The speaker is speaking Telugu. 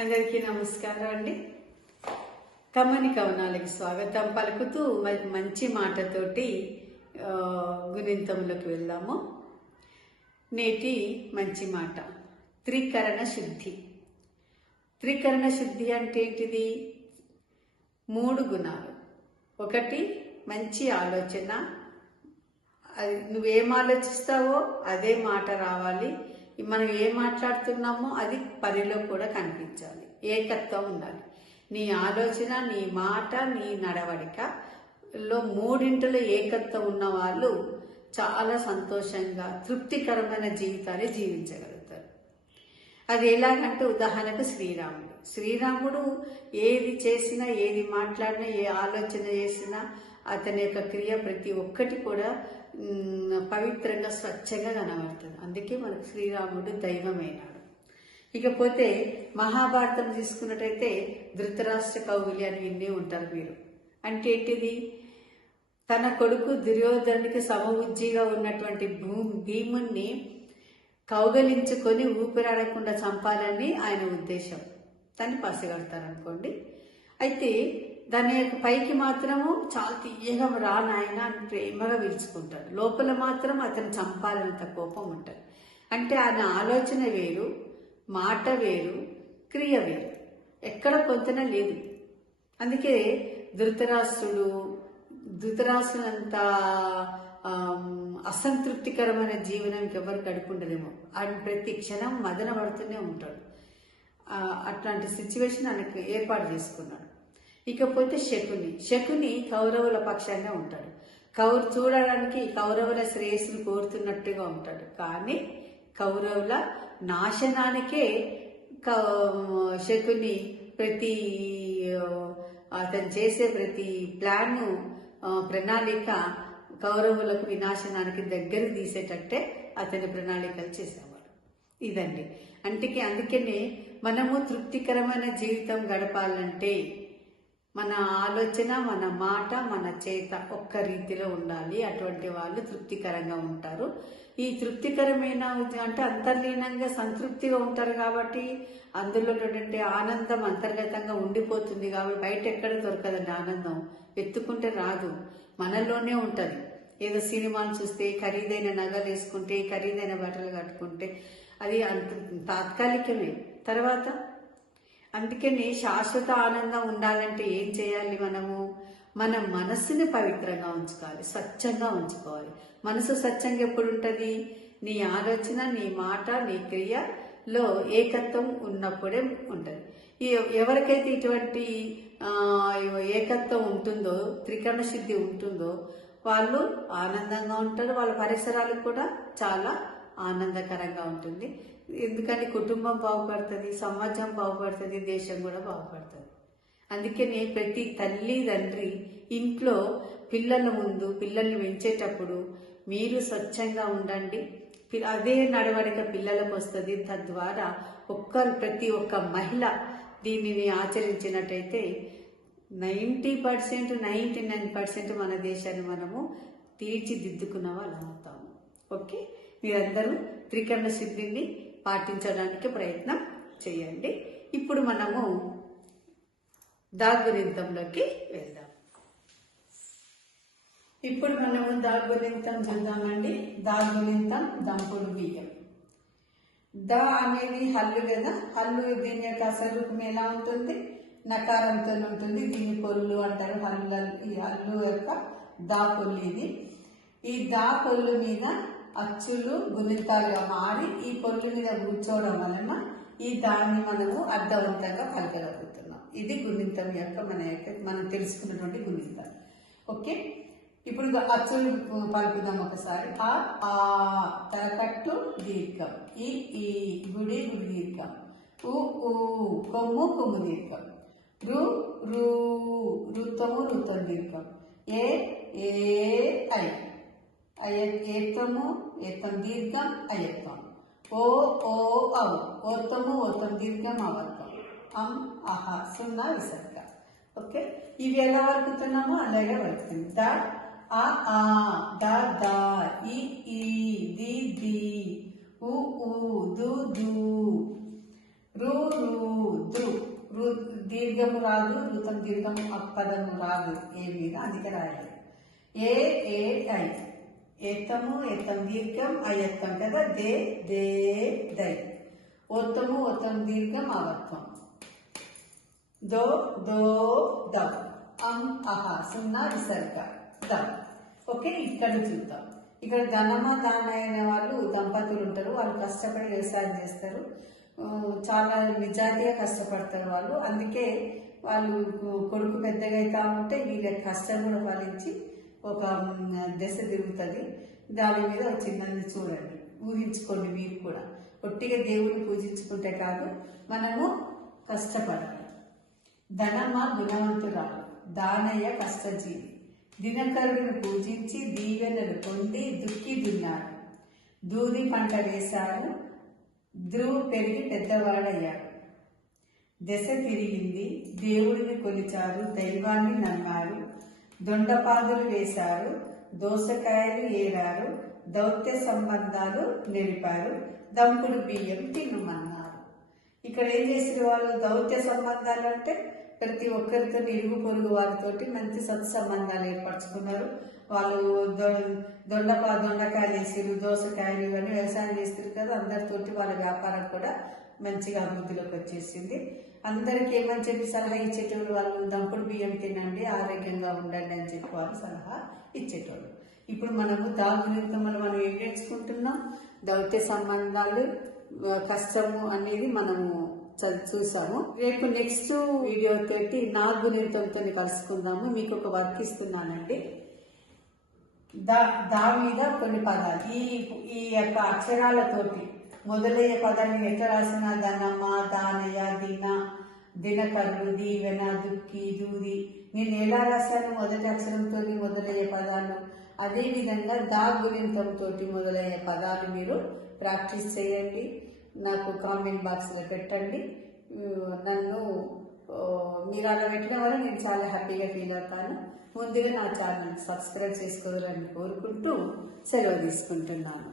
అందరికీ నమస్కారం అండి. కమ్మని కవనాలకి స్వాగతం పలుకుతూ మంచి మాటతోటి గుణింతంలోకి వెళ్దాము. నేటి మంచి మాట త్రికరణ శుద్ధి. త్రికరణ శుద్ధి అంటే ఏంటిది? 3 గుణాలు. ఒకటి మంచి ఆలోచన, నువ్వేం ఆలోచిస్తావో అదే మాట రావాలి. మనం ఏం మాట్లాడుతున్నామో అది పనిలో కూడా కనిపించాలి. ఏకత్వం ఉండాలి. నీ ఆలోచన, నీ మాట, నీ నడవడికలో 3 ఏకత్వం ఉన్న వాళ్ళు చాలా సంతోషంగా తృప్తికరమైన జీవితాన్ని జీవించగలుగుతారు. అది ఎలాగంటే ఉదాహరణకు శ్రీరాముడు ఏది చేసినా, ఏది మాట్లాడినా, ఏ ఆలోచన చేసినా అతని యొక్క క్రియ ప్రతి ఒక్కటి కూడా పవిత్రంగా స్వచ్ఛంగా కనబడుతుంది. అందుకే మనకు శ్రీరాముడు దైవమైనాడు. ఇకపోతే మహాభారతం తీసుకున్నట్టయితే ధృతరాష్ట్ర కౌగిల్యాన్ని వినే ఉంటారు మీరు. అంటే ఏంటిది? తన కొడుకు దుర్యోధనుడికి సమబుద్ధిగా ఉన్నటువంటి భీముణ్ణి కౌగలించుకొని ఊపిరాడకుండా చంపాలని ఆయన ఉద్దేశం. దాన్ని పసిగడతారనుకోండి. అయితే దాని యొక్క పైకి మాత్రము చాలా తీయగా రా నాయన అని ప్రేమగా పిలుచుకుంటాడు. లోపల మాత్రం అతను చంపాలంత కోపం ఉంటుంది. అంటే ఆయన ఆలోచన వేరు, మాట వేరు, క్రియ వేరు, ఎక్కడ పొంతన లేదు. అందుకే ధృతరాష్ట్రునంత అసంతృప్తికరమైన జీవనం ఇంకెవరు గడుపుండదేమో. ఆయన ప్రతి క్షణం మదన పడుతూనే ఉంటాడు. అట్లాంటి సిచ్యువేషన్ ఆయనకు ఏర్పాటు చేసుకున్నాడు. ఇకపోతే శకుని కౌరవుల పక్షానే ఉంటాడు. చూడడానికి కౌరవుల శ్రేయస్సును కోరుతున్నట్టుగా ఉంటాడు. కానీ కౌరవుల నాశనానికే శకుని అతను చేసే ప్రతి ప్రణాళిక కౌరవులకు వినాశనానికి దగ్గర తీసేటట్టే అతని ప్రణాళికలు చేసేవాడు. ఇదండి. అందుకనే మనము తృప్తికరమైన జీవితం గడపాలంటే మన ఆలోచన, మన మాట, మన చేత ఒక్క రీతిలో ఉండాలి. అటువంటి వాళ్ళు తృప్తికరంగా ఉంటారు. ఈ తృప్తికరమైన అంటే అంతర్లీనంగా సంతృప్తిగా ఉంటారు కాబట్టి అందులో ఆనందం అంతర్గతంగా ఉండిపోతుంది. కాబట్టి బయట ఎక్కడ దొరకదండి ఆనందం. వెతుక్కుంటే రాదు, మనలోనే ఉంటుంది. ఏదో సినిమాలు చూస్తే, ఖరీదైన నగలు వేసుకుంటే, ఖరీదైన బట్టలు కట్టుకుంటే అది అంత తాత్కాలికమే. తర్వాత అందుకని శాశ్వత ఆనందం ఉండాలంటే ఏం చేయాలి? మన మనస్సుని పవిత్రంగా ఉంచుకోవాలి, స్వచ్ఛంగా ఉంచుకోవాలి. మనసు స్వచ్ఛంగా ఎప్పుడు ఉంటుంది? నీ ఆలోచన, నీ మాట, నీ క్రియలో ఏకత్వం ఉన్నప్పుడే ఉంటుంది. ఎవరికైతే ఇటువంటి ఏకత్వం ఉంటుందో, త్రికరణ శుద్ధి ఉంటుందో వాళ్ళు ఆనందంగా ఉంటారు. వాళ్ళ పరిసరాలు కూడా చాలా ఆనందకరంగా ఉంటుంది. ఎందుకంటే కుటుంబం బాగుపడుతుంది, సమాజం బాగుపడుతుంది, దేశం కూడా బాగుపడుతుంది. అందుకనే ప్రతి తల్లి తండ్రి ఇంట్లో పిల్లల ముందు పిల్లల్ని పెంచేటప్పుడు మీరు స్వచ్ఛంగా ఉండండి. అదే నడవడిక పిల్లలకు వస్తుంది. తద్వారా ప్రతి ఒక్క మహిళ దీనిని ఆచరించినట్టయితే 90%, 99% మన దేశాన్ని మనము తీర్చిదిద్దుకున్న వాళ్ళు అవుతాము. ఓకే, మీరందరూ త్రికరణ శుద్ధిని పాటించడానికి ప్రయత్నం చేయండి. ఇప్పుడు మనము దాగునింతంలోకి వెళ్దాం. ఇప్పుడు మనము దాగునింతం చూద్దామండి. దాగునింతం దంపుడు బియ్యం. దా అనేది హల్లు కదా. హల్లు దీని యొక్క అసలు రూపం ఎలా ఉంటుంది? నకారంతో ఉంటుంది. దీన్ని పొల్లు అంటారు. ఈ హల్లు యొక్క దా పొల్లు ఇది. ఈ దా పొల్లు మీద అచ్చులు గుణితాలుగా మారి ఈ పొల్లు మీద కూర్చోవడం వలన ఈ దాన్ని మనము అర్థవంతంగా పలకగలుగుతున్నాం. ఇది గుణితం యొక్క మనం తెలుసుకున్నటువంటి గుణితం. ఓకే, ఇప్పుడు అచ్చులు పలుకుదాం ఒకసారి. ఆ తలకట్టు దీర్ఘం, ఈ గుడి దీర్ఘం, కొమ్ము దీర్ఘం, రుతము దీర్ఘం, ఏ ఐ ఏత్వము దీర్ఘం అయత్వం, ఓ ఓత్తము దీర్ఘం అవత్వం, అహ సున్నా విసర్గ. ఓకే, ఇవి ఎలా వలుకుతున్నామో అలాగే వలుకుతుంది. ద ఆ ద ఈ ది ఊ దు రు రు దీర్ఘము రాదు, ఋతం దీర్ఘము పదము రాదు ఏ మీద, అందుకే రాయాలి. ఏ ఏ ఐ, ఏత్తము ఏత్తం దీర్ఘం అయత్తం కదా, దే దే దై. ఓత్తము ఓత్తం దీర్ఘం అవత్వం. దో దో దం. అం అహ సున్నా విసర్గ దం. ఓకే, ఇక్కడ చూద్దాం. ఇక్కడ ధనమ దాన అయిన వాళ్ళు దంపతులు ఉంటారు. వాళ్ళు కష్టపడి వ్యవసాయం చేస్తారు, చాలా నిజాయితీగా కష్టపడతారు వాళ్ళు. అందుకే వాళ్ళు కొడుకు పెద్దగా అవుతా ఉంటే వీళ్ళ కష్టం కూడా ఫలించి ఒక దశ తిరుగుతుంది. దాని మీద ఒక చిన్నది చూడండి, ఊహించుకోండి. మీరు కూడా ఒట్టిగా దేవుడిని పూజించుకుంటే కాదు, మనము కష్టపడాలి. ధనమ్మ గుణవంతురాలు, దానయ్య కష్టజీవి. దినకరుడిని పూజించి దీవెనలు పొంది దుక్కి దున్నాడు. దూది పంట వేశాడు, ధ్రువు పెరిగి పెద్దవాడయ్యాడు. దశ తిరిగింది, దేవుడిని కొలిచారు, దైవాన్ని నమ్మారు. దొండపాదులు వేశారు, దోసకాయలు ఏరారు. దౌత్య సంబంధాలు నిలిపారు, దంపుడు బియ్యం తినుమన్నారు. ఇక్కడ ఏం చేసిన వాళ్ళు? దౌత్య సంబంధాలు అంటే ప్రతి ఒక్కరితో ఇరుగు పొరుగు వారితోటి మంచి సత్సంబంధాలు ఏర్పరచుకున్నారు. వాళ్ళు దొండకాయలు వేసారు, దోసకాయలు ఇవన్నీ వ్యవసాయం చేస్తారు కదా, అందరితోటి వాళ్ళ వ్యాపారం కూడా మంచిగా అభివృద్ధిలోకి వచ్చేసింది. అందరికీ ఏమని చెప్పి సలహా ఇచ్చేటోళ్ళు వాళ్ళు? దంపుడు బియ్యం తినండి, ఆరోగ్యంగా ఉండండి అని చెప్పి వాళ్ళు సలహా ఇచ్చేటోళ్ళు. ఇప్పుడు మనము దాగునితములు మనం ఏం నేర్చుకుంటున్నాం? దౌత్య సంబంధాలు, కష్టము అనేది మనము చూసాము. రేపు నెక్స్ట్ వీడియో తోటి నాగునితంతో కలుసుకుందాము. మీకు ఒక వర్క్ ఇస్తున్నానండి. దా మీద కొన్ని పదాలు, ఈ యొక్క అక్షరాలతోటి మొదలయ్యే పదాన్ని ఎట్లా రాసిన? ధనమ్మ, దానయ్య, దినకరుడు, దీవెన, దుక్కి, దూది. నేను ఎలా రాశాను? మొదటి అక్షరంతో మొదలయ్యే పదాలు. అదేవిధంగా గుణింతంతో మొదలయ్యే పదాలు మీరు ప్రాక్టీస్ చేయండి. నాకు కామెంట్ బాక్స్లో పెట్టండి. నన్ను మీరు అలా పెట్టిన వల్ల నేను చాలా హ్యాపీగా ఫీల్ అవుతాను. ముందుగా నా ఛానల్ సబ్స్క్రైబ్ చేసుకోవాలని కోరుకుంటూ సెలవు తీసుకుంటున్నాను.